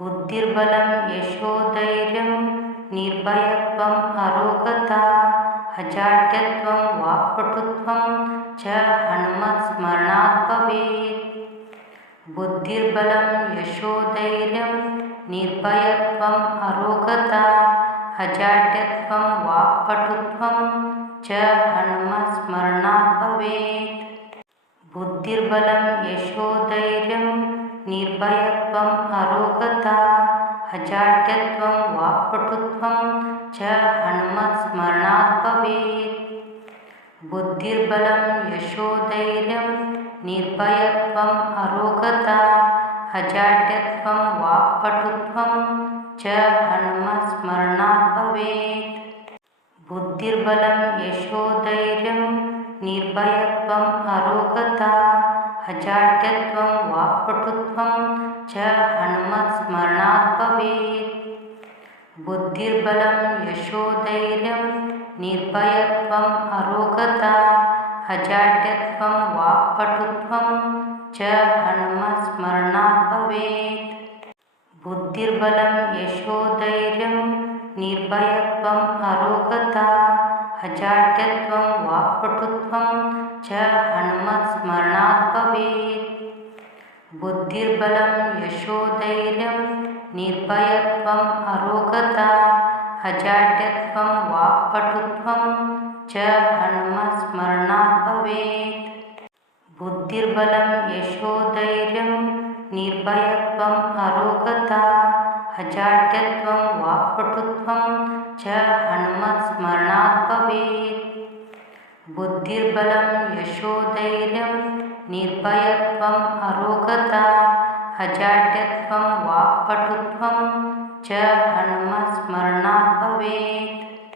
बुद्धिर्बलं यशोधैर्यं निर्भयत्वम् अरोगता अजाड्यत्वं वाक्पटुत्वं च हनुमत्स्मरणात् भवेत्। बुद्धिर्बलं यशोधैर्यं निर्भयत्वम् अरोगता अजाड्यत्वं वाक्पटुत्वं च हनुमत्स्मरणात् भवेत्। बुद्धिर्बलं यशोधैर्यं निर्भयत्वम् अरोगता अजाड्यत्वं वाक्पटुत्वं च हनुमत्स्मरणात् भवेत्। बुद्धिर्बलं यशोधैर्यं निर्भयत्वम् अरोगता अजाड्यत्वं वाक्पटुत्वं च हनुमत्स्मरणात् भवेत्। बुद्धिर्बलं यशोधैर्यं निर्भयत्वम् अरोगता अजाड्यत्वं वाक्पटुत्वं च हनुमत्स्मरणात् भवेत्। बुद्धिर्बलं यशोधैर्यं निर्भयत्वम् अरोगता अजाड्यत्वं वाक्पटुत्वं च हनुमत्स्मरणात् भवेत्। बुद्धिर्बलं यशोधैर्यं निर्भयत्वम् अरोगता अजाड्यत्वं वाक्पटुत्वं च हनुमत्स्मरणात् भवेत्। बुद्धिर्बलं यशोधैर्यं निर्भयत्वम् अरोगता अजाड्यत्वं वाक्पटुत्वं च हनुमत्स्मरणात् भवेत्। बुद्धिर्बलं यशोधैर्यं निर्भयत्वम् अरोगता अजाड्यत्वं वाक्पटुत्वं च हनुमत्स्मरणात् भवेत्। बुद्धिर्बलं यशोधैर्यं निर्भयत्वम् अरोगता अजाड्यत्वं वाक्पटुत्वं च हनुमत्स्मरणात् भवेत्।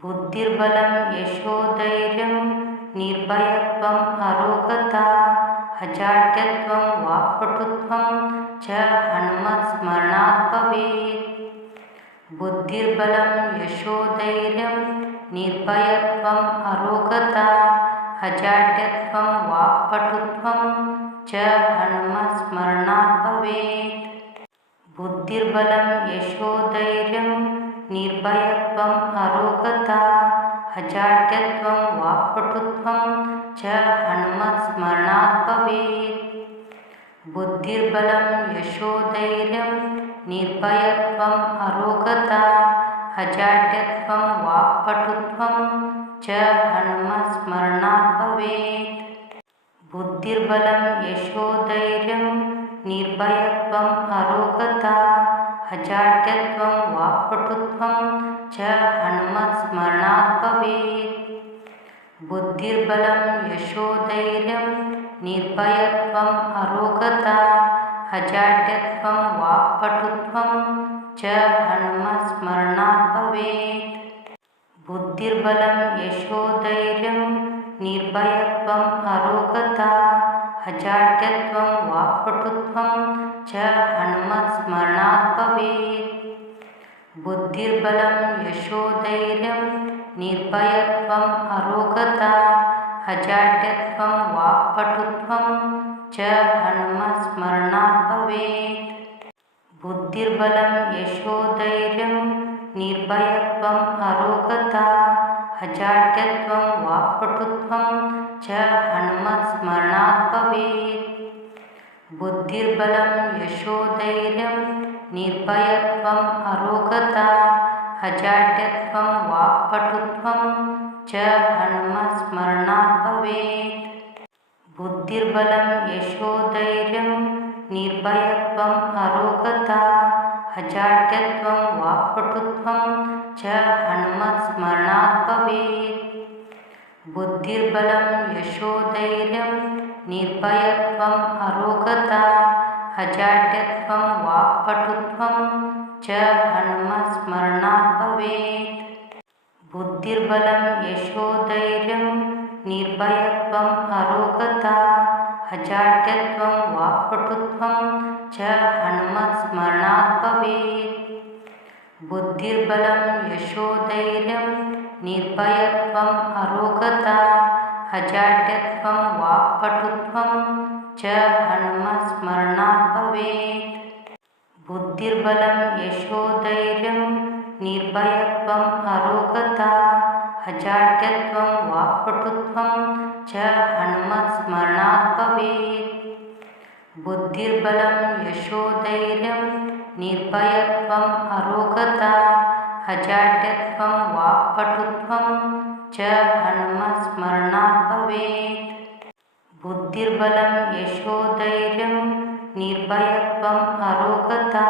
बुद्धिर्बलं यशोधैर्यं निर्भयत्वम् अरोगता अजाड्यत्वं वाक्पटुत्वं च हनुमत्स्मरणात् भवेत्। बुद्धिर्बलं यशोधैर्यं निर्भयत्वम् अरोगता अजाड्यत्वं वाक्पटुत्वं च हनुमत्स्मरणात् भवेत्। बुद्धिर्बलं यशोधैर्यं निर्भयत्वम् अरोगता अजाड्यत्वं वाक्पटुत्वं च हनुमत्स्मरणात् भवेत्। बुद्धिर्बलं यशोधैर्यं निर्भयत्वम् अरोगता अजाड्यत्वं वाक्पटुत्वं च हनुमत्स्मरणात् भवेत्। बुद्धिर्बलं यशोधैर्यं निर्भयत्वम् अरोगता अजाड्यत्वं वाक्पटुत्वं च हनुमत्स्मरणात् भवेत्। बुद्धिर्बलं यशोधैर्यं निर्भयत्वम् अरोगता अजाड्यत्वं वाक्पटुत्वं च हनुमत्स्मरणात् भवेत्। बुद्धिर्बलं यशोधैर्यं निर्भयत्वम् अरोगता अजाड्यत्वं वाक्पटुत्वं च हनुमत्स्मरणात् भवेत्। बुद्धिर्बलं यशोधैर्यं निर्भयत्वम् अरोगता अजाड्यत्वं वाक्पटुत्वं च हनुमत्स्मरणात् भवेत्। बुद्धिर्बलं यशोधैर्यं निर्भयत्वम् अरोगता अजाड्यत्वं वाक्पटुत्वं च हनुमत्स्मरणात् भवेत्। बुद्धिर्बलं यशोधैर्यं निर्भयत्वम् अरोगता अजाड्यत्वं वाक्पटुत्वं च हनुमत्स्मरणात् भवेत्। बुद्धिर्बलं यशोधैर्यं निर्भयत्वम् अरोगता अजाड्यत्वं वाक्पटुत्वं च हनुमत्स्मरणात् भवेत्। बुद्धिर्बलं यशोधैर्यं निर्भयत्वम् अरोगता अजाड्यत्वं वाक्पटुत्वं च हनुमत्स्मरणात् भवेत्। बुद्धिर्बलं यशोधैर्यं निर्भयत्वम् अरोगता अजाड्यत्वं वाक्पटुत्वं च हनुमत्स्मरणात् भवेत्। बुद्धिर्बलं यशोधैर्यं निर्भयत्वम् अरोगता अजाड्यत्वं वाक्पटुत्वं च हनुमत्स्मरणात् भवेत्। ಬುದ್ಧಿರ್ಬಲಂ ಯಶೋಧೈರ್ಯಂ ನಿರ್ಭಯತ್ವಂ ಅರೋಗತಾ ಅಜಾಡ್ಯತ್ವಂ ವಾಕ್ಪಟುತ್ವಂ ಚ ಹನುಮತ್ ಸ್ಮರಣಾತ್ ಭವೇತ್. ಬುದ್ಧಿರ್ಬಲಂ ಯಶೋಧೈರ್ಯಂ ನಿರ್ಭಯತ್ವಂ ಅರೋಗತಾ ಅಜಾಡ್ಯತ್ವಂ ವಾಕ್ಪಟುತ್ವಂ ಚ ಹನುಮತ್ ಸ್ಮರಣಾತ್ ಭವೇತ್. ಬುದ್ಧಿರ್ಬಲಂ ಯಶೋಧೈರ್ಯಂ ನಿರ್ಭಯತ್ವಂ ಅರೋಗತಾ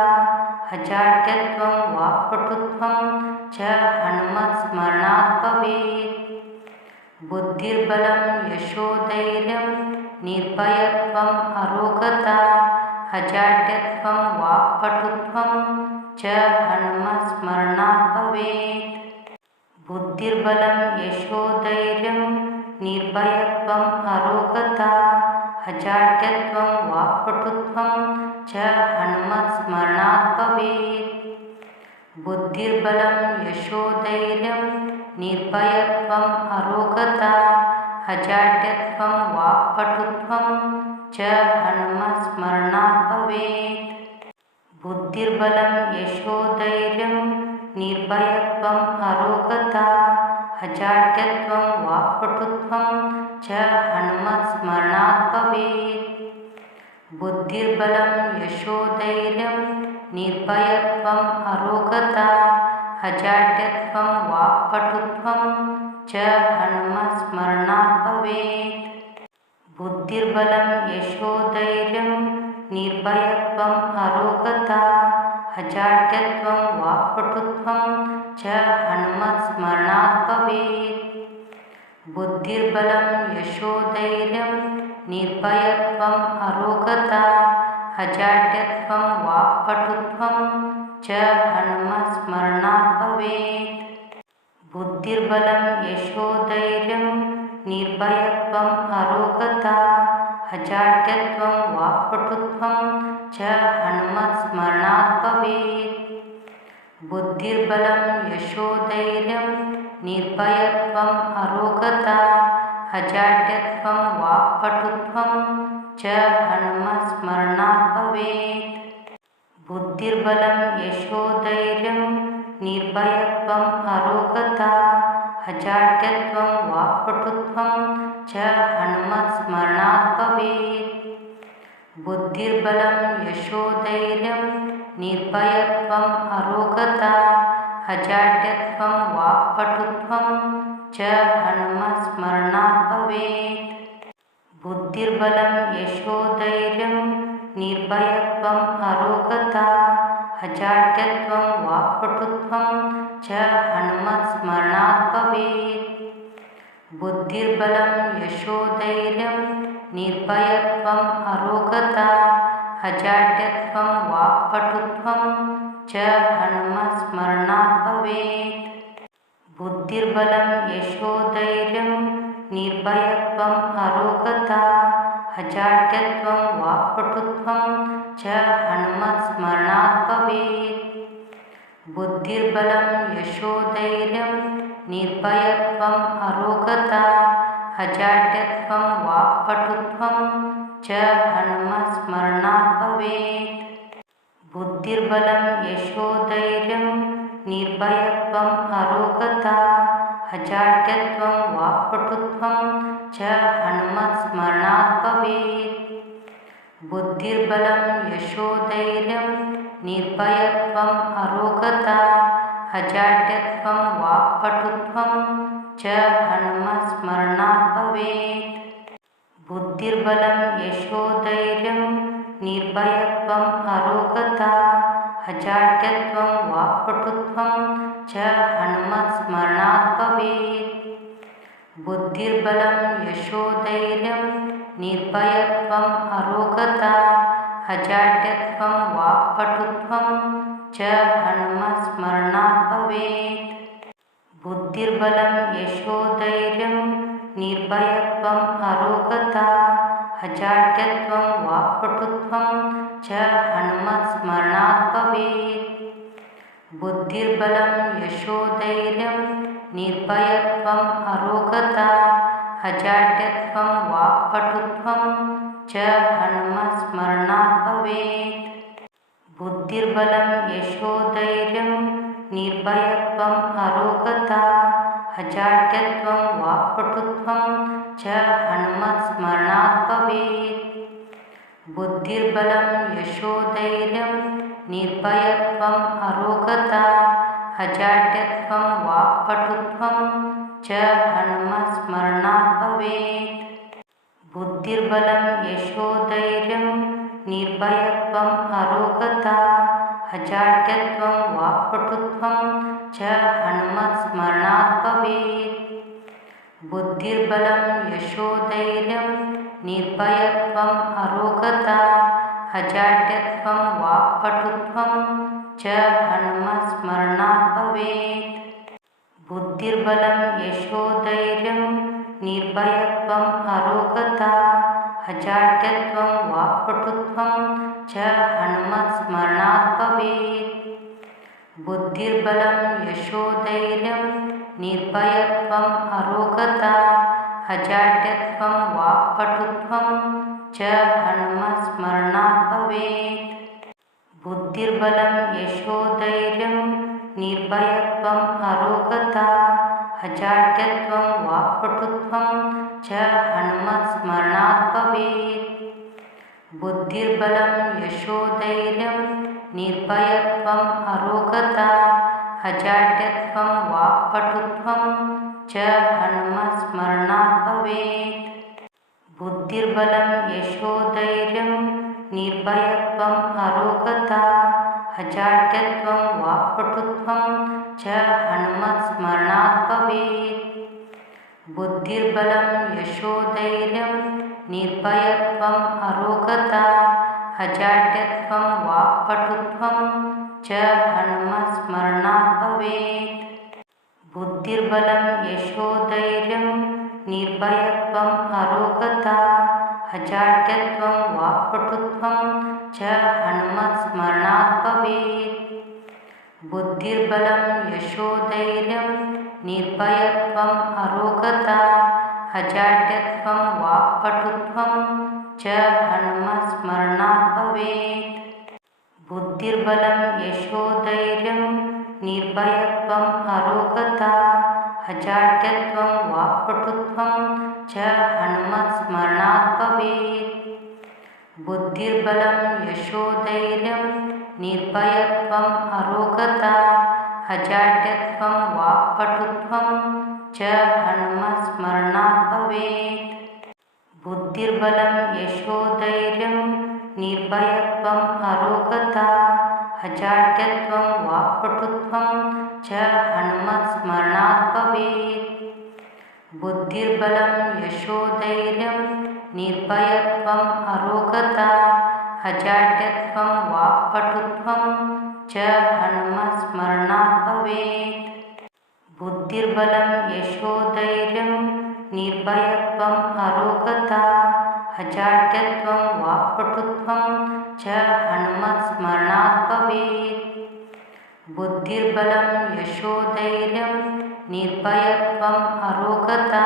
ಅಜಾಡ್ಯತ್ವಂ ವಾಕ್ಪಟುತ್ವಂ ಚ ಹನುಮತ್ ಸ್ಮರಣಾತ್ ಭವೇತ್. ಬುದ್ಧಿರ್ಬಲಂ ಯಶೋಧೈರ್ಯಂ ನಿರ್ಭಯತ್ವಂ ಅರೋಗತಾ ಅಜಾಡ್ಯತ್ವಂ ವಾಕ್ಪಟುತ್ವಂ ಚ ಹನುಮತ್ ಸ್ಮರಣಾತ್ ಭವೇತ್. ಬುದ್ಧಿರ್ಬಲಂ ಯಶೋಧೈರ್ಯಂ ನಿರ್ಭಯತ್ವಂ ಅರೋಗತಾ ಅಜಾಡ್ಯತ್ವಂ ವಾಕ್ಪಟುತ್ವಂ ಚ ಹನುಮತ್ ಸ್ಮರಣಾತ್ ಭವೇತ್. ಬುದ್ಧಿರ್ಬಲಂ ಯಶೋಧೈರ್ಯಂ ನಿರ್ಭಯತ್ವಂ ಅರೋಗತಾ ಅಜಾಡ್ಯತ್ವಂ ವಾಕ್ಪಟುತ್ವಂ ಚ ಹನುಮತ್ ಸ್ಮರಣಾತ್ ಭವೇತ್. ಬುದ್ಧಿರ್ಬಲಂ ಯಶೋಧೈರ್ಯಂ ನಿರ್ಭಯತ್ವಂ ಅರೋಗತಾ ಅಜಾಡ್ಯತ್ವಂ ವಾಕ್ಪಟುತ್ವಂ ಚ ಹನುಮತ್ ಸ್ಮರಣಾತ್ ಭವೇತ್. ಬುದ್ಧಿರ್ಬಲಂ ಯಶೋಧೈರ್ಯಂ ನಿರ್ಭಯತ್ವಂ ಅರೋಗತಾ ಅಜಾಡ್ಯತ್ವಂ ವಾಕ್ಪಟುತ್ವಂ ಚ ಹನುಮತ್ ಸ್ಮರಣಾತ್ ಭವೇತ್. ಬುದ್ಧಿರ್ಬಲಂ ಯಶೋಧೈರ್ಯಂ ನಿರ್ಭಯತ್ವಂ ಅರೋಗತಾ ಅಜಾಡ್ಯತ್ವಂ ವಾಕ್ಪಟುತ್ವಂ ಚ ಹನುಮತ್ ಸ್ಮರಣಾತ್ ಭವೇತ್. ಬುದ್ಧಿರ್ಬಲಂ ಯಶೋಧೈರ್ಯಂ ನಿರ್ಭಯತ್ವಂ ಅರೋಗತಾ ಅಜಾಡ್ಯತ್ವಂ ವಾಕ್ಪಟುತ್ವಂ ಚ ಹನುಮತ್ ಸ್ಮರಣಾತ್ ಭವೇತ್. ಬುದ್ಧಿರ್ಬಲಂ ಯಶೋಧೈರ್ಯಂ ನಿರ್ಭಯತ್ವಂ ಅರೋಗತಾ ಅಜಾಡ್ಯತ್ವಂ ವಾಕ್ಪಟುತ್ವಂ ಚ ಹನುಮತ್ ಸ್ಮರಣಾತ್ ಭವೇತ್. ಬುದ್ಧಿರ್ಬಲಂ ಯಶೋಧೈರ್ಯಂ ನಿರ್ಭಯತ್ವಂ ಅರೋಗತಾ ಅಜಾಡ್ಯತ್ವಂ ವಾಕ್ಪಟುತ್ವಂ ಚ ಹನುಮತ್ ಸ್ಮರಣಾತ್ ಭವೇತ್. ಬುದ್ಧಿರ್ಬಲಂ ಯಶೋಧೈರ್ಯಂ ನಿರ್ಭಯತ್ವಂ ಅರೋಗತಾ ಅಜಾಡ್ಯತ್ವಂ ವಾಕ್ಪಟುತ್ವಂ ಚ ಹನುಮತ್ ಸ್ಮರಣಾತ್ ಭವೇತ್. ಬುದ್ಧಿರ್ಬಲಂ ಯಶೋಧೈರ್ಯಂ ನಿರ್ಭಯತ್ವಂ ಅರೋಗತಾ ಅಜಾಡ್ಯತ್ವಂ ವಾಕ್ಪಟುತ್ವಂ ಚ ಹನುಮತ್ ಸ್ಮರಣಾತ್ ಭವೇತ್. ಬುದ್ಧಿರ್ಬಲಂ ಯಶೋಧೈರ್ಯಂ ನಿರ್ಭಯತ್ವಂ ಅರೋಗತಾ ಅಜಾಡ್ಯತ್ವಂ ವಾಕ್ಪಟುತ್ವಂ ಚ ಹನುಮತ್ ಸ್ಮರಣಾತ್ ಭವೇತ್. ಬುದ್ಧಿರ್ಬಲಂ ಯಶೋಧೈರ್ಯಂ ನಿರ್ಭಯತ್ವಂ ಅರೋಗತಾ ಅಜಾಡ್ಯತ್ವಂ ವಾಕ್ಪಟುತ್ವಂ ಚ ಹನುಮತ್ ಸ್ಮರಣಾತ್ ಭವೇತ್. ಬುದ್ಧಿರ್ಬಲಂ ಯಶೋಧೈರ್ಯಂ ನಿರ್ಭಯತ್ವಂ ಅರೋಗತಾ ಅಜಾಡ್ಯತ್ವಂ ವಾಕ್ಪಟುತ್ವಂ ಚ ಹನುಮತ್ ಸ್ಮರಣಾತ್ ಭವೇತ್. ಬುದ್ಧಿರ್ಬಲಂ ಯಶೋಧೈರ್ಯಂ ನಿರ್ಭಯತ್ವಂ ಅರೋಗತಾ ಅಜಾಡ್ಯತ್ವಂ ವಾಕ್ಪಟುತ್ವಂ ಚ ಹನುಮತ್ ಸ್ಮರಣಾತ್ ಭವೇತ್. ಬುದ್ಧಿರ್ಬಲಂ ಯಶೋಧೈರ್ಯಂ ನಿರ್ಭಯತ್ವಂ ಅರೋಗತಾ ಅಜಾಡ್ಯತ್ವಂ ವಾಕ್ಪಟುತ್ವಂ ಚ ಹನುಮತ್ ಸ್ಮರಣಾತ್ ಭವೇತ್. ಬುದ್ಧಿರ್ಬಲಂ ಯಶೋಧೈರ್ಯಂ ನಿರ್ಭಯತ್ವಂ ಅರೋಗತಾ ಅಜಾಡ್ಯತ್ವಂ ವಾಕ್ಪಟುತ್ವಂ ಚ ಹನುಮತ್ ಸ್ಮರಣಾತ್ ಭವೇತ್. ಬುದ್ಧಿರ್ಬಲಂ ಯಶೋಧೈರ್ಯಂ ನಿರ್ಭಯತ್ವಂ ಅರೋಗತಾ ಅಜಾಡ್ಯತ್ವಂ ವಾಕ್ಪಟುತ್ವಂ ಚ ಹನುಮತ್ ಸ್ಮರಣಾತ್ ಭವೇತ್. ಬುದ್ಧಿರ್ಬಲಂ ಯಶೋಧೈರ್ಯಂ ನಿರ್ಭಯತ್ವಂ ಅರೋಗತಾ ಅಜಾಡ್ಯತ್ವಂ ವಾಕ್ಪಟುತ್ವಂ ಚ ಹನುಮತ್ ಸ್ಮರಣಾತ್ ಭವೇತ್. ಬುದ್ಧಿರ್ಬಲಂ ಯಶೋಧೈರ್ಯಂ ನಿರ್ಭಯತ್ವಂ ಅರೋಗತಾ ಅಜಾಡ್ಯತ್ವಂ ವಾಕ್ಪಟುತ್ವಂ ಚ ಹನುಮತ್ ಸ್ಮರಣಾತ್ ಭವೇತ್. ಬುದ್ಧಿರ್ಬಲಂ ಯಶೋಧೈರ್ಯಂ ನಿರ್ಭಯತ್ವಂ ಅರೋಗತಾ ಅಜಾಡ್ಯತ್ವಂ ವಾಕ್ಪಟುತ್ವಂ ಚ ಹನುಮತ್ ಸ್ಮರಣಾತ್ ಭವೇತ್. ಬುದ್ಧಿರ್ಬಲಂ ಯಶೋಧೈರ್ಯಂ ನಿರ್ಭಯತ್ವಂ ಅರೋಗತಾ ಅಜಾಡ್ಯತ್ವಂ ವಾಕ್ಪಟುತ್ವಂ ಚ ಹನುಮತ್ಸ್ಮರಣಾತ್ ಭವೇತ್. ಬುದ್ಧಿರ್ಬಲಂ ಯಶೋಧೈರ್ಯಂ ನಿರ್ಭಯತ್ವಂ ಅರೋಗತಾ ಅಜಾಡ್ಯತ್ವಂ ವಾಕ್ಪಟುತ್ವಂ ಚ ಹನುಮತ್ಸ್ಮರಣಾತ್ ಭವೇತ್. ಬುದ್ಧಿರ್ಬಲಂ ಯಶೋಧೈರ್ಯಂ ನಿರ್ಭಯತ್ವಂ ಅರೋಗತಾ ಅಜಾಡ್ಯತ್ವಂ ವಾಕ್ಪಟುತ್ವಂ ಚ ಹನುಮತ್ಸ್ಮರಣಾತ್ ಭವೇತ್. ಬುದ್ಧಿರ್ಬಲಂ ಯಶೋಧೈರ್ಯಂ ನಿರ್ಭಯತ್ವಂ ಅರೋಗತಾ ಅಜಾಡ್ಯತ್ವಂ ವಾಕ್ಪಟುತ್ವಂ ಚ ಹನುಮತ್ಸ್ಮರಣಾತ್ ಭವೇತ್. ಬುದ್ಧಿರ್ಬಲಂ ಯಶೋಧೈರ್ಯಂ ನಿರ್ಭಯತ್ವಂ ಅರೋಗತಾ ಅಜಾಡ್ಯತ್ವಂ ವಾಕ್ಪಟುತ್ವಂ ಚ ಹನುಮತ್ಸ್ಮರಣಾತ್ ಭವೇತ್. ಬುದ್ಧಿರ್ಬಲಂ ಯಶೋಧೈರ್ಯಂ ನಿರ್ಭಯತ್ವಂ ಅರೋಗತಾ ಅಜಾಡ್ಯತ್ವಂ ವಾಕ್ಪಟುತ್ವಂ ಚ ಹನುಮತ್ಸ್ಮರಣಾತ್ ಭವೇತ್. ಬುದ್ಧಿರ್ಬಲಂ ಯಶೋಧೈರ್ಯಂ ನಿರ್ಭಯತ್ವಂ ಅರೋಗತಾ ಅಜಾಡ್ಯತ್ವಂ ವಾಕ್ಪಟುತ್ವಂ ಚ ಹನುಮತ್ಸ್ಮರಣಾತ್ ಭವೇತ್. ಬುದ್ಧಿರ್ಬಲಂ ಯಶೋಧೈರ್ಯಂ ನಿರ್ಭಯತ್ವಂ ಅರೋಗತಾ ಅಜಾಡ್ಯತ್ವಂ ವಾಕ್ಪಟುತ್ವಂ ಚ ಹನುಮತ್ಸ್ಮರಣಾತ್ ಭವೇತ್. ಬುದ್ಧಿರ್ಬಲಂ ಯಶೋಧೈರ್ಯಂ ನಿರ್ಭಯತ್ವಂ ಅರೋಗತಾ ಅಜಾಡ್ಯತ್ವಂ ವಾಕ್ಪಟುತ್ವಂ ಚ ಹನುಮತ್ಸ್ಮರಣಾತ್ ಭವೇತ್. ಬುದ್ಧಿರ್ಬಲಂ ಯಶೋಧೈರ್ಯಂ ನಿರ್ಭಯತ್ವಂ ಅರೋಗತಾ ಅಜಾಡ್ಯತ್ವಂ ವಾಕ್ಪಟುತ್ವಂ ಚ ಹನುಮತ್ಸ್ಮರಣಾತ್ ಭವೇತ್. ಬುದ್ಧಿರ್ಬಲಂ ಯಶೋಧೈರ್ಯಂ ನಿರ್ಭಯತ್ವಂ ಅರೋಗತಾ ಅಜಾಡ್ಯತ್ವಂ ವಾಕ್ಪಟುತ್ವಂ ಚ ಹನುಮತ್ಸ್ಮರಣಾತ್ ಭವೇತ್. ಬುದ್ಧಿರ್ಬಲಂ ಯಶೋಧೈರ್ಯಂ ನಿರ್ಭಯತ್ವಂ ಅರೋಗತಾ ಅಜಾಡ್ಯತ್ವಂ ವಾಕ್ಪಟುತ್ವಂ ಚ ಹನುಮತ್ಸ್ಮರಣಾತ್ ಭವೇತ್. ಬುದ್ಧಿರ್ಬಲಂ ಯಶೋಧೈರ್ಯಂ ನಿರ್ಭಯತ್ವಂ ಅರೋಗತಾ ಅಜಾಡ್ಯತ್ವಂ ವಾಕ್ಪಟುತ್ವಂ ಚ ಹನುಮತ್ಸ್ಮರಣಾತ್ ಭವೇತ್. ಬುದ್ಧಿರ್ಬಲಂ ಯಶೋಧೈರ್ಯಂ ನಿರ್ಭಯತ್ವಂ ಅರೋಗತಾ ಅಜಾಡ್ಯತ್ವಂ ವಾಕ್ಪಟುತ್ವಂ ಚ ಹನುಮತ್ಸ್ಮರಣಾತ್ ಭವೇತ್. ಬುದ್ಧಿರ್ಬಲಂ ಯಶೋಧೈರ್ಯಂ ನಿರ್ಭಯತ್ವಂ ಅರೋಗತಾ ಅಜಾಡ್ಯತ್ವಂ ವಾಕ್ಪಟುತ್ವಂ ಚ ಹನುಮತ್ಸ್ಮರಣಾತ್ ಭವೇತ್. ಬುದ್ಧಿರ್ಬಲಂ ಯಶೋಧೈರ್ಯಂ ನಿರ್ಭಯತ್ವಂ ಅರೋಗತಾ ಅಜಾಡ್ಯತ್ವಂ ವಾಕ್ಪಟುತ್ವಂ ಚ ಹನುಮತ್ಸ್ಮರಣಾತ್ ಭವೇತ್. ಬುದ್ಧಿರ್ಬಲಂ ಯಶೋಧೈರ್ಯಂ ನಿರ್ಭಯತ್ವಂ ಅರೋಗತಾ ಅಜಾಡ್ಯತ್ವಂ ವಾಕ್ಪಟುತ್ವಂ ಚ ಹನುಮತ್ಸ್ಮರಣಾತ್ ಭವೇತ್. ಬುದ್ಧಿರ್ಬಲಂ ಯಶೋಧೈರ್ಯಂ ನಿರ್ಭಯತ್ವಂ ಅರೋಗತಾ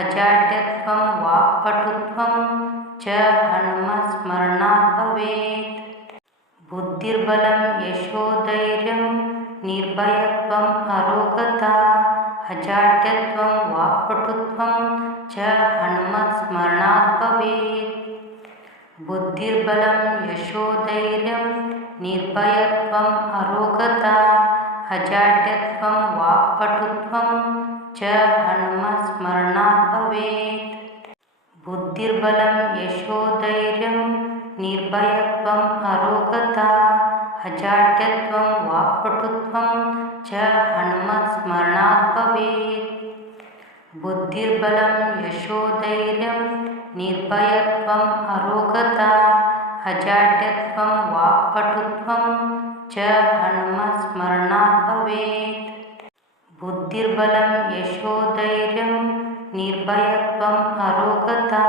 ಅಜಾಡ್ಯತ್ವಂ ವಾಕ್ಪಟುತ್ವಂ ಚ ಹನುಮತ್ಸ್ಮರಣಾತ್ ಭವೇತ್. ಬುದ್ಧಿರ್ಬಲಂ ಯಶೋಧೈರ್ಯಂ ನಿರ್ಭಯತ್ವಂ ಅರೋಗತಾ ಅಜಾಡ್ಯತ್ವಂ ವಾಕ್ಪಟುತ್ವಂ ಚ ಹನುಮತ್ಸ್ಮರಣಾತ್ ಭವೇತ್. ಬುದ್ಧಿರ್ಬಲಂ ಯಶೋಧೈರ್ಯಂ ನಿರ್ಭಯತ್ವಂ ಅರೋಗತಾ ಅಜಾಡ್ಯತ್ವಂ ವಾಕ್ಪಟುತ್ವಂ ಚ ಹನುಮತ್ಸ್ಮರಣಾತ್ ಭವೇತ್. ಬುದ್ಧಿರ್ಬಲಂ ಯಶೋಧೈರ್ಯಂ ನಿರ್ಭಯತ್ವಂ ಅರೋಗತಾ ಅಜಾಡ್ಯತ್ವಂ ವಾಕ್ಪಟುತ್ವಂ ಚ ಹನುಮತ್ಸ್ಮರಣಾತ್ ಭವೇತ್. ಬುದ್ಧಿರ್ಬಲಂ ಯಶೋಧೈರ್ಯಂ ನಿರ್ಭಯತ್ವಂ ಅರೋಗತಾ ಅಜಾಡ್ಯತ್ವಂ ವಾಕ್ಪಟುತ್ವಂ ಚ ಹನುಮತ್ಸ್ಮರಣಾತ್ ಭವೇತ್. ಬುದ್ಧಿರ್ಬಲಂ ಯಶೋಧೈರ್ಯಂ ನಿರ್ಭಯತ್ವಂ ಅರೋಗತಾ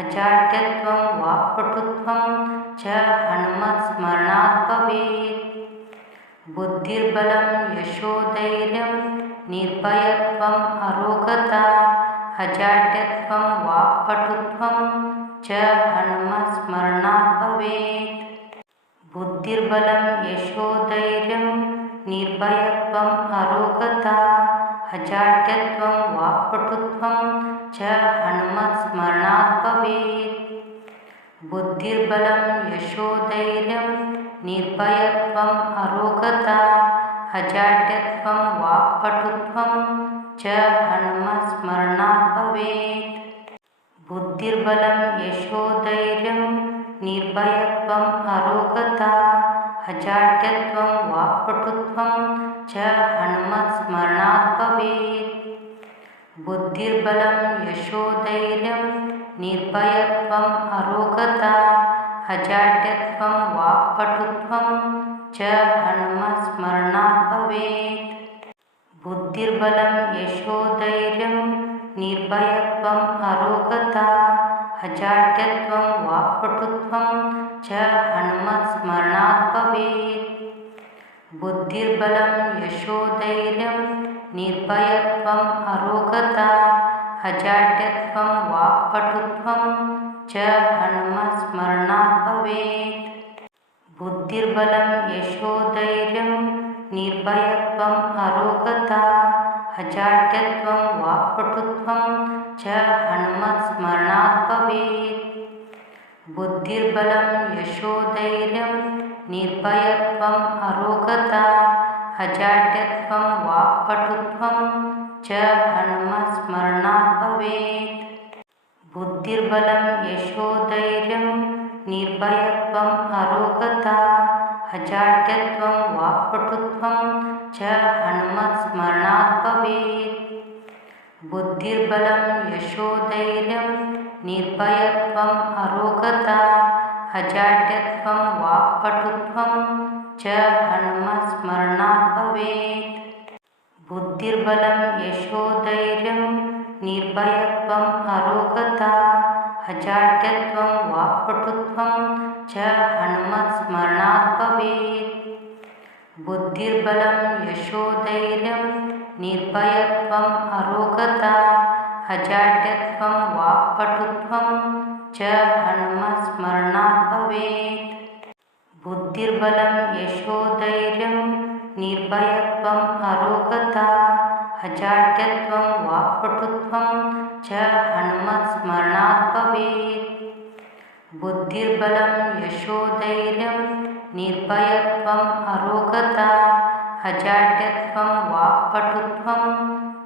ಅಜಾಡ್ಯತ್ವಂ ವಾಕ್ಪಟುತ್ವಂ ಚ ಹನುಮತ್ಸ್ಮರಣಾತ್ ಭವೇತ್. ಬುದ್ಧಿರ್ಬಲಂ ಯಶೋಧೈರ್ಯಂ ನಿರ್ಭಯತ್ವಂ ಅರೋಗತಾ ಅಜಾಡ್ಯತ್ವಂ ವಾಕ್ಪಟುತ್ವಂ ಚ ಹನುಮತ್ಸ್ಮರಣಾತ್ ಭವೇತ್. ಬುದ್ಧಿರ್ಬಲಂ ಯಶೋಧೈರ್ಯಂ ನಿರ್ಭಯತ್ವಂ ಅರೋಗತಾ ಅಜಾಡ್ಯತ್ವಂ ವಾಕ್ಪಟುತ್ವಂ ಚ ಹನುಮತ್ಸ್ಮರಣಾತ್ ಭವೇತ್. ಬುದ್ಧಿರ್ಬಲಂ ಯಶೋಧೈರ್ಯಂ ನಿರ್ಭಯತ್ವಂ ಅರೋಗತಾ ಅಜಾಡ್ಯತ್ವಂ ವಾಕ್ಪಟುತ್ವಂ ಚ ಹನುಮತ್ಸ್ಮರಣಾತ್ ಭವೇತ್. ಬುದ್ಧಿರ್ಬಲಂ ಯಶೋಧೈರ್ಯಂ ನಿರ್ಭಯತ್ವಂ ಅರೋಗತಾ ಅಜಾಡ್ಯತ್ವಂ ವಾಕ್ಪಟುತ್ವಂ ಚ ಹನುಮತ್ಸ್ಮರಣಾತ್ ಭವೇತ್. ಬುದ್ಧಿರ್ಬಲಂ ಯಶೋಧೈರ್ಯಂ ನಿರ್ಭಯತ್ವಂ ಅರೋಗತಾ ಅಜಾಡ್ಯತ್ವಂ ವಾಕ್ಪಟುತ್ವಂ ಚ ಹನುಮತ್ಸ್ಮರಣಾತ್ ಭವೇತ್. ಬುದ್ಧಿರ್ಬಲಂ ಯಶೋಧೈರ್ಯಂ ನಿರ್ಭಯತ್ವಂ ಅರೋಗತಾ ಅಜಾಡ್ಯತ್ವಂ ವಾಕ್ಪಟುತ್ವಂ ಚ ಹನುಮತ್ಸ್ಮರಣಾತ್ ಭವೇತ್. ಬುದ್ಧಿರ್ಬಲಂ ಯಶೋಧೈರ್ಯಂ ನಿರ್ಭಯತ್ವಂ ಅರೋಗತಾ ಅಜಾಡ್ಯತ್ವಂ ವಾಕ್ಪಟುತ್ವಂ ಚ ಹನುಮತ್ಸ್ಮರಣಾತ್ ಭವೇತ್. ಬುದ್ಧಿರ್ಬಲಂ ಯಶೋಧೈರ್ಯಂ ನಿರ್ಭಯತ್ವಂ ಅರೋಗತಾ ಅಜಾಡ್ಯತ್ವಂ ವಾಕ್ಪಟುತ್ವಂ ಚ ಹನುಮತ್ಸ್ಮರಣಾತ್ ಭವೇತ್. ಬುದ್ಧಿರ್ಬಲಂ ಯಶೋಧೈರ್ಯಂ ನಿರ್ಭಯತ್ವಂ ಅರೋಗತಾ ಅಜಾಡ್ಯತ್ವಂ ವಾಕ್ಪಟುತ್ವಂ ಚ ಹನುಮತ್ಸ್ಮರಣಾತ್ ಭವೇತ್. ಬುದ್ಧಿರ್ಬಲಂ ಯಶೋಧೈರ್ಯಂ ನಿರ್ಭಯತ್ವಂ ಅರೋಗತಾ ಅಜಾಡ್ಯತ್ವಂ ವಾಕ್ಪಟುತ್ವಂ ಚ ಹನುಮತ್ಸ್ಮರಣಾತ್ ಭವೇತ್. ಬುದ್ಧಿರ್ಬಲಂ ಯಶೋಧೈರ್ಯಂ ನಿರ್ಭಯತ್ವಂ ಅರೋಗತಾ ಅಜಾಡ್ಯತ್ವಂ ವಾಕ್ಪಟುತ್ವಂ ಚ ಹನುಮತ್ಸ್ಮರಣಾತ್ ಭವೇತ್. ಬುದ್ಧಿರ್ಬಲಂ ಯಶೋಧೈರ್ಯಂ ನಿರ್ಭಯತ್ವಂ ಅರೋಗತಾ ಅಜಾಡ್ಯತ್ವಂ ವಾಕ್ಪಟುತ್ವಂ ಚ ಹನುಮತ್ಸ್ಮರಣಾತ್ ಭವೇತ್. ಬುದ್ಧಿರ್ಬಲಂ ಯಶೋಧೈರ್ಯಂ ನಿರ್ಭಯತ್ವಂ ಅರೋಗತಾ ಅಜಾಡ್ಯತ್ವಂ ವಾಕ್ಪಟುತ್ವಂ ಚ ಹನುಮತ್ಸ್ಮರಣಾತ್ ಭವೇತ್. ಬುದ್ಧಿರ್ಬಲಂ ಯಶೋಧೈರ್ಯಂ ನಿರ್ಭಯತ್ವಂ ಅರೋಗತಾ ಅಜಾಡ್ಯತ್ವಂ ವಾಕ್ಪಟುತ್ವಂ ಚ ಹನುಮತ್ಸ್ಮರಣಾತ್ ಭವೇತ್. ಬುದ್ಧಿರ್ಬಲಂ ಯಶೋಧೈರ್ಯಂ ನಿರ್ಭಯತ್ವಂ ಅರೋಗತಾ ಅಜಾಡ್ಯತ್ವಂ ವಾಕ್ಪಟುತ್ವಂ ಚ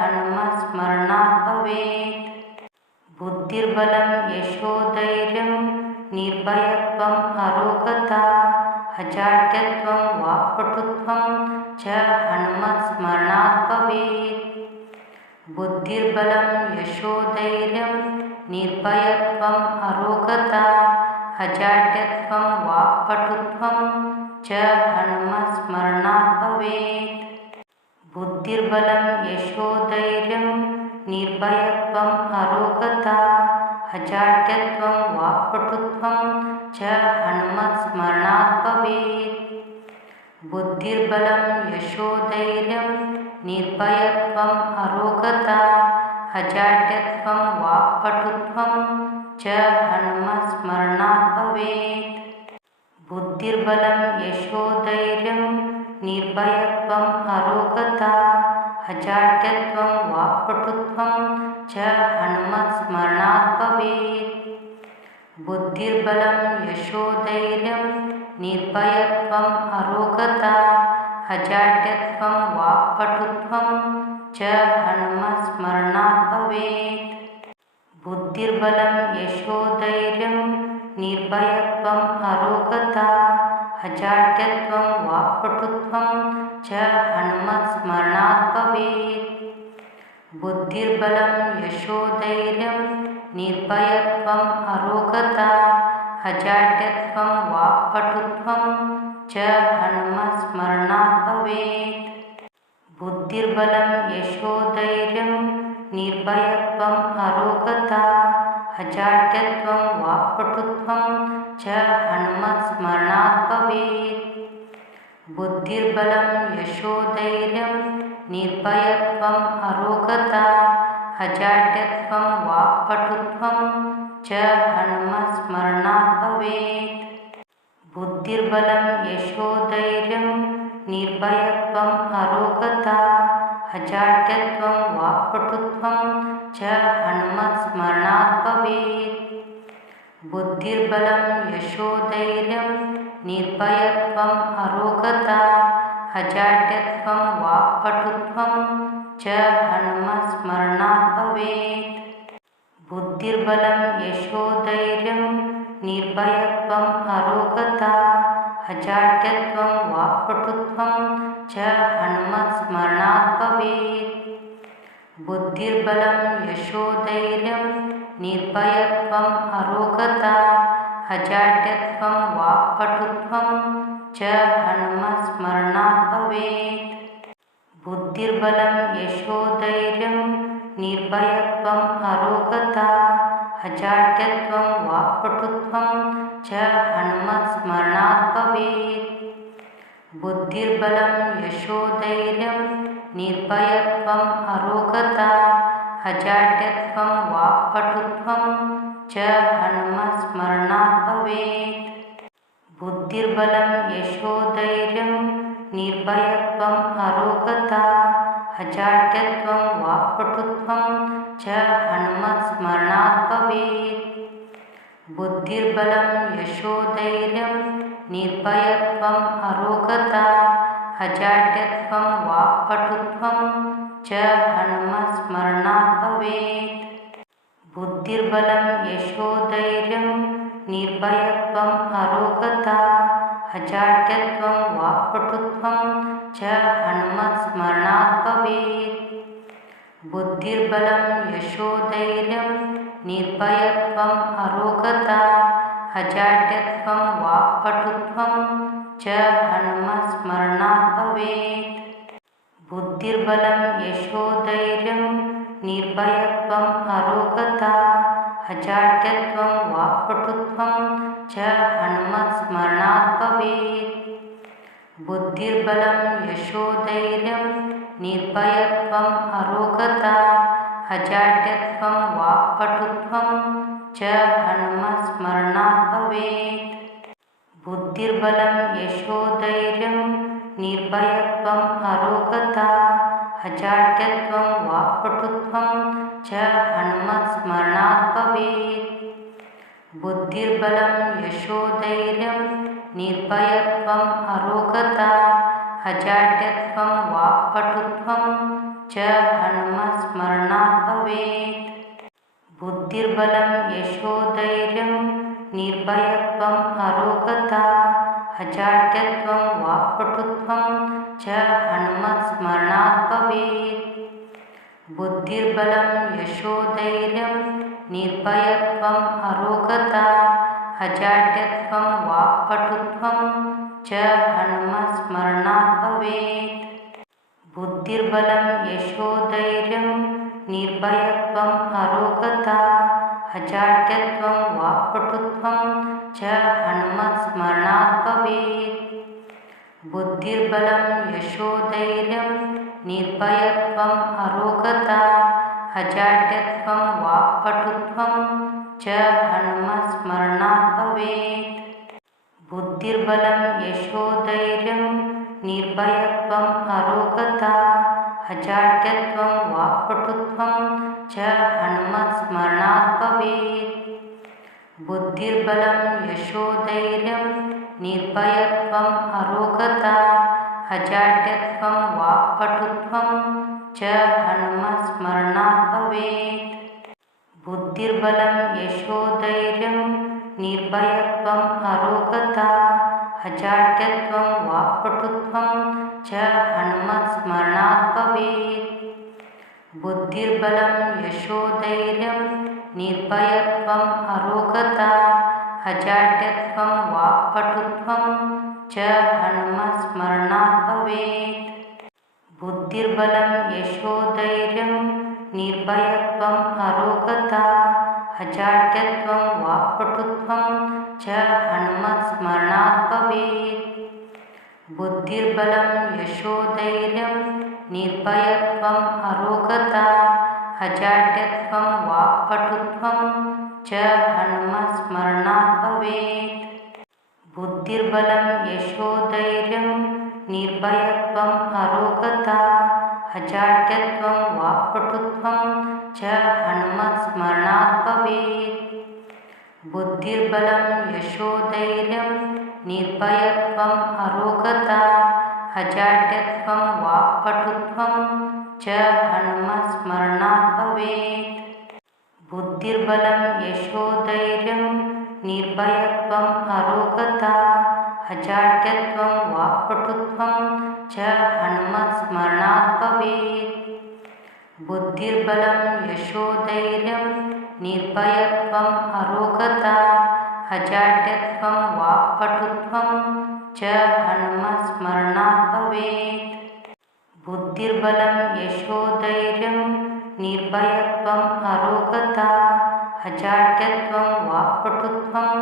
ಹನುಮತ್ಸ್ಮರಣಾತ್ ಭವೇತ್. ಬುದ್ಧಿರ್ಬಲಂ ಯಶೋಧೈರ್ಯಂ ನಿರ್ಭಯತ್ವಂ ಅರೋಗತಾ ಅಜಾಡ್ಯತ್ವಂ ವಾಕ್ಪಟುತ್ವಂ ಚ ಹನುಮತ್ಸ್ಮರಣಾತ್ ಭವೇತ್. ಬುದ್ಧಿರ್ಬಲಂ ಯಶೋಧೈರ್ಯಂ ನಿರ್ಭಯತ್ವಂ ಅರೋಗತಾ ಅಜಾಡ್ಯತ್ವಂ ವಾಕ್ಪಟುತ್ವಂ ಚ ಹನುಮತ್ಸ್ಮರಣಾತ್ ಭವೇತ್. ಬುದ್ಧಿರ್ಬಲಂ ಯಶೋಧೈರ್ಯಂ ನಿರ್ಭಯತ್ವಂ ಅರೋಗತಾ ಅಜಾಡ್ಯತ್ವಂ ವಾಕ್ಪಟುತ್ವಂ ಚ ಹನುಮತ್ಸ್ಮರಣಾತ್ ಭವೇತ್. ಬುದ್ಧಿರ್ಬಲಂ ಯಶೋಧೈರ್ಯಂ ನಿರ್ಭಯತ್ವಂ ಅರೋಗತಾ ಅಜಾಡ್ಯತ್ವಂ ವಾಕ್ಪಟುತ್ವಂ ಚ ಹನುಮತ್ಸ್ಮರಣಾತ್ ಭವೇತ್. ಬುದ್ಧಿರ್ಬಲಂ ಯಶೋಧೈರ್ಯಂ ನಿರ್ಭಯತ್ವಂ ಅರೋಗತಾ ಅಜಾಡ್ಯತ್ವಂ ವಾಕ್ಪಟುತ್ವಂ ಚ ಹನುಮತ್ಸ್ಮರಣಾತ್ ಭವೇತ್. ಬುದ್ಧಿರ್ಬಲಂ ಯಶೋಧೈರ್ಯಂ ನಿರ್ಭಯತ್ವಂ ಅರೋಗತಾ ಅಜಾಡ್ಯತ್ವಂ ವಾಕ್ಪಟುತ್ವಂ ಚ ಹನುಮತ್ಸ್ಮರಣಾತ್ ಭವೇತ್. ಬುದ್ಧಿರ್ಬಲಂ ಯಶೋಧೈರ್ಯಂ ನಿರ್ಭಯತ್ವಂ ಅರೋಗತಾ ಅಜಾಡ್ಯತ್ವಂ ವಾಕ್ಪಟುತ್ವಂ ಚ ಹನುಮತ್ಸ್ಮರಣಾತ್ ಭವೇತ್. ಬುದ್ಧಿರ್ಬಲಂ ಯಶೋಧೈರ್ಯಂ ನಿರ್ಭಯತ್ವಂ ಅರೋಗತಾ ಅಜಾಡ್ಯತ್ವಂ ವಾಕ್ಪಟುತ್ವಂ ಚ ಹನುಮತ್ಸ್ಮರಣಾತ್ ಭವೇತ್. ಬುದ್ಧಿರ್ಬಲಂ ಯಶೋಧೈರ್ಯಂ ನಿರ್ಭಯತ್ವಂ ಅರೋಗತಾ ಅಜಾಡ್ಯತ್ವಂ ವಾಕ್ಪಟುತ್ವಂ ಚ ಹನುಮತ್ಸ್ಮರಣಾತ್ ಭವೇತ್. ಬುದ್ಧಿರ್ಬಲಂ ಯಶೋಧೈರ್ಯಂ ನಿರ್ಭಯತ್ವಂ ಅರೋಗತಾ ಅಜಾಡ್ಯತ್ವಂ ವಾಕ್ಪಟುತ್ವಂ ಚ ಹನುಮತ್ಸ್ಮರಣಾತ್ ಭವೇತ್. ಬುದ್ಧಿರ್ಬಲಂ ಯಶೋಧೈರ್ಯಂ ನಿರ್ಭಯತ್ವಂ ಅರೋಗತಾ ಅಜಾಡ್ಯತ್ವಂ ವಾಕ್ಪಟುತ್ವಂ ಚ ಹನುಮತ್ಸ್ಮರಣಾತ್ ಭವೇತ್. ಬುದ್ಧಿರ್ಬಲಂ ಯಶೋಧೈರ್ಯಂ ನಿರ್ಭಯತ್ವಂ ಅರೋಗತಾ ಅಜಾಡ್ಯತ್ವಂ ವಾಕ್ಪಟುತ್ವಂ ಚ ಹನುಮತ್ಸ್ಮರಣಾತ್ ಭವೇತ್. ಬುದ್ಧಿರ್ಬಲಂ ಯಶೋಧೈರ್ಯಂ ನಿರ್ಭಯತ್ವಂ ಅರೋಗತಾ ಅಜಾಡ್ಯತ್ವಂ ವಾಕ್ಪಟುತ್ವಂ ಚ ಹನುಮತ್ಸ್ಮರಣಾತ್ ಭವೇತ್. ಬುದ್ಧಿರ್ಬಲಂ ಯಶೋಧೈರ್ಯಂ ನಿರ್ಭಯತ್ವಂ ಅರೋಗತಾ ಅಜಾಡ್ಯತ್ವಂ ವಾಕ್ಪಟುತ್ವಂ ಚ ಹನುಮತ್ಸ್ಮರಣಾತ್ ಭವೇತ್. ಬುದ್ಧಿರ್ಬಲಂ ಯಶೋಧೈರ್ಯಂ ನಿರ್ಭಯತ್ವಂ ಅರೋಗತಾ ಅಜಾಡ್ಯತ್ವಂ ವಾಕ್ಪಟುತ್ವಂ ಚ ಹನುಮತ್ಸ್ಮರಣಾತ್ ಭವೇತ್. ಬುದ್ಧಿರ್ಬಲಂ ಯಶೋಧೈರ್ಯಂ ನಿರ್ಭಯತ್ವಂ ಅರೋಗತಾ ಅಜಾಡ್ಯತ್ವಂ ವಾಕ್ಪಟುತ್ವಂ ಚ ಹನುಮತ್ಸ್ಮರಣಾತ್ ಭವೇತ್. ಬುದ್ಧಿರ್ಬಲಂ ಯಶೋಧೈರ್ಯಂ ನಿರ್ಭಯತ್ವಂ ಅರೋಗತಾ ಅಜಾಡ್ಯತ್ವಂ ವಾಕ್ಪಟುತ್ವಂ ಚ ಹನುಮತ್ಸ್ಮರಣಾತ್ ಭವೇತ್. ಬುದ್ಧಿರ್ಬಲಂ ಯಶೋಧೈರ್ಯಂ ನಿರ್ಭಯತ್ವಂ ಅರೋಗತಾ ಅಜಾಡ್ಯತ್ವಂ ವಾಕ್ಪಟುತ್ವಂ ಚ ಹನುಮತ್ಸ್ಮರಣಾತ್ ಭವೇತ್. ಬುದ್ಧಿರ್ಬಲಂ ಯಶೋಧೈರ್ಯಂ ನಿರ್ಭಯತ್ವಂ ಅರೋಗತಾ ಅಜಾಡ್ಯತ್ವಂ ವಾಕ್ಪಟುತ್ವಂ ಚ ಹನುಮತ್ಸ್ಮರಣಾತ್ ಭವೇತ್. ಬುದ್ಧಿರ್ಬಲಂ ಯಶೋಧೈರ್ಯಂ ನಿರ್ಭಯತ್ವಂ ಅರೋಗತಾ ಅಜಾಡ್ಯತ್ವಂ ವಾಕ್ಪಟುತ್ವಂ ಚ ಹನುಮತ್ಸ್ಮರಣಾತ್ ಭವೇತ್. ಬುದ್ಧಿರ್ಬಲಂ ಯಶೋಧೈರ್ಯಂ ನಿರ್ಭಯತ್ವಂ ಅರೋಗತಾ ಅಜಾಡ್ಯತ್ವಂ ವಾಕ್ಪಟುತ್ವಂ ಚ ಹನುಮತ್ಸ್ಮರಣಾತ್ ಭವೇತ್. ಬುದ್ಧಿರ್ಬಲಂ ಯಶೋಧೈರ್ಯಂ ನಿರ್ಭಯತ್ವಂ ಅರೋಗತಾ ಅಜಾಡ್ಯತ್ವಂ ವಾಕ್ಪಟುತ್ವಂ ಚ ಹನುಮತ್ಸ್ಮರಣಾತ್ ಭವೇತ್. ಬುದ್ಧಿರ್ಬಲಂ ಯಶೋಧೈರ್ಯಂ ನಿರ್ಭಯತ್ವಂ ಅರೋಗತಾ ಅಜಾಡ್ಯತ್ವಂ ವಾಕ್ಪಟುತ್ವಂ ಚ ಹನುಮತ್ಸ್ಮರಣಾತ್ ಭವೇತ್. ಬುದ್ಧಿರ್ಬಲಂ ಯಶೋಧೈರ್ಯಂ ನಿರ್ಭಯತ್ವಂ ಅರೋಗತಾ ಅಜಾಡ್ಯತ್ವಂ ವಾಕ್ಪಟುತ್ವಂ ಚ ಹನುಮತ್ಸ್ಮರಣಾತ್ ಭವೇತ್. ಬುದ್ಧಿರ್ಬಲಂ ಯಶೋಧೈರ್ಯಂ ನಿರ್ಭಯತ್ವಂ ಅರೋಗತಾ ಅಜಾಡ್ಯತ್ವಂ ವಾಕ್ಪಟುತ್ವಂ ಚ ಹನುಮತ್ಸ್ಮರಣಾತ್ ಭವೇತ್. ಬುದ್ಧಿರ್ಬಲಂ ಯಶೋಧೈರ್ಯಂ ನಿರ್ಭಯತ್ವಂ ಅರೋಗತಾ ಅಜಾಡ್ಯತ್ವಂ ವಾಕ್ಪಟುತ್ವಂ ಚ ಹನುಮತ್ಸ್ಮರಣಾತ್ ಭವೇತ್. ಬುದ್ಧಿರ್ಬಲಂ ಯಶೋಧೈರ್ಯಂ ನಿರ್ಭಯತ್ವಂ ಅರೋಗತಾ ಅಜಾಡ್ಯತ್ವಂ ವಾಕ್ಪಟುತ್ವಂ ಚ ಹನುಮತ್ಸ್ಮರಣಾತ್ ಭವೇತ್. ಬುದ್ಧಿರ್ಬಲಂ ಯಶೋಧೈರ್ಯಂ ನಿರ್ಭಯತ್ವಂ ಅರೋಗತಾ ಅಜಾಡ್ಯತ್ವಂ ವಾಕ್ಪಟುತ್ವಂ ಚ ಹನುಮತ್ಸ್ಮರಣಾತ್ ಭವೇತ್. ಬುದ್ಧಿರ್ಬಲಂ ಯಶೋಧೈರ್ಯಂ ನಿರ್ಭಯತ್ವಂ ಅರೋಗತಾ ಅಜಾಡ್ಯತ್ವಂ ವಾಕ್ಪಟುತ್ವಂ ಚ ಹನುಮತ್ಸ್ಮರಣಾತ್ ಭವೇತ್. ಬುದ್ಧಿರ್ಬಲಂ ಯಶೋಧೈರ್ಯಂ ನಿರ್ಭಯತ್ವಂ ಅರೋಗತಾ ಅಜಾಡ್ಯತ್ವಂ ವಾಕ್ಪಟುತ್ವಂ ಚ ಹನುಮತ್ಸ್ಮರಣಾತ್ ಭವೇತ್. ಬುದ್ಧಿರ್ಬಲಂ ಯಶೋಧೈರ್ಯಂ ನಿರ್ಭಯತ್ವಂ ಅರೋಗತಾ ಅಜಾಡ್ಯತ್ವಂ ವಾಕ್ಪಟುತ್ವಂ ಚ ಹನುಮತ್ಸ್ಮರಣಾತ್ ಭವೇತ್. ಬುದ್ಧಿರ್ಬಲಂ ಯಶೋಧೈರ್ಯಂ ನಿರ್ಭಯತ್ವಂ ಅರೋಗತಾ ಅಜಾಡ್ಯತ್ವಂ ವಾಕ್ಪಟುತ್ವಂ ಚ ಹನುಮತ್ಸ್ಮರಣಾತ್ ಭವೇತ್. ಬುದ್ಧಿರ್ಬಲಂ ಯಶೋಧೈರ್ಯಂ ನಿರ್ಭಯತ್ವಂ ಅರೋಗತಾ ಅಜಾಡ್ಯತ್ವಂ ವಾಕ್ಪಟುತ್ವಂ ಚ ಹನುಮತ್ಸ್ಮರಣಾತ್ ಭವೇತ್. ಬುದ್ಧಿರ್ಬಲಂ ಯಶೋಧೈರ್ಯಂ ನಿರ್ಭಯತ್ವಂ ಅರೋಗತಾ ಅಜಾಡ್ಯತ್ವಂ ವಾಕ್ಪಟುತ್ವಂ ಚ ಹನುಮತ್ಸ್ಮರಣಾತ್ ಭವೇತ್. ಬುದ್ಧಿರ್ಬಲಂ ಯಶೋಧೈರ್ಯಂ ನಿರ್ಭಯತ್ವಂ ಅರೋಗತಾ ಅಜಾಡ್ಯತ್ವಂ ವಾಕ್ಪಟುತ್ವಂ ಚ ಹನುಮತ್ಸ್ಮರಣಾತ್ ಭವೇತ್. ಬುದ್ಧಿರ್ಬಲಂ ಯಶೋಧೈರ್ಯಂ ನಿರ್ಭಯತ್ವಂ ಅರೋಗತಾ ಅಜಾಡ್ಯತ್ವಂ ವಾಕ್ಪಟುತ್ವಂ ಚ ಹನುಮತ್ಸ್ಮರಣಾತ್ ಭವೇತ್. ಬುದ್ಧಿರ್ಬಲಂ ಯಶೋಧೈರ್ಯಂ ನಿರ್ಭಯತ್ವಂ ಅರೋಗತಾ ಅಜಾಡ್ಯತ್ವಂ ವಾಕ್ಪಟುತ್ವಂ ಚ ಹನುಮತ್ಸ್ಮರಣಾತ್ ಭವೇತ್. ಬುದ್ಧಿರ್ಬಲಂ ಯಶೋಧೈರ್ಯಂ ನಿರ್ಭಯತ್ವಂ ಅರೋಗತಾ ಅಜಾಡ್ಯತ್ವಂ ವಾಕ್ಪಟುತ್ವಂ ಚ ಹನುಮತ್ಸ್ಮರಣಾತ್ ಭವೇತ್. ಬುದ್ಧಿರ್ಬಲಂ ಯಶೋಧೈರ್ಯಂ ನಿರ್ಭಯತ್ವಂ ಅರೋಗತಾ ಅಜಾಡ್ಯತ್ವಂ ವಾಕ್ಪಟುತ್ವಂ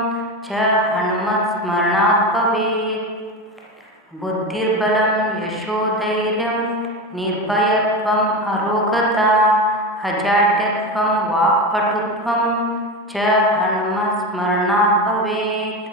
ಚ ಹನುಮತ್ಸ್ಮರಣಾತ್ ಭವೇತ್. ಬುದ್ಧಿರ್ಬಲಂ ಯಶೋಧೈರ್ಯಂ ನಿರ್ಭಯತ್ವಂ ಅರೋಗತಾ ಅಜಾಡ್ಯತ್ವಂ ವಾಕ್ಪಟುತ್ವಂ ಚ ಹನುಮತ್ಸ್ಮರಣಾತ್ ಭವೇತ್.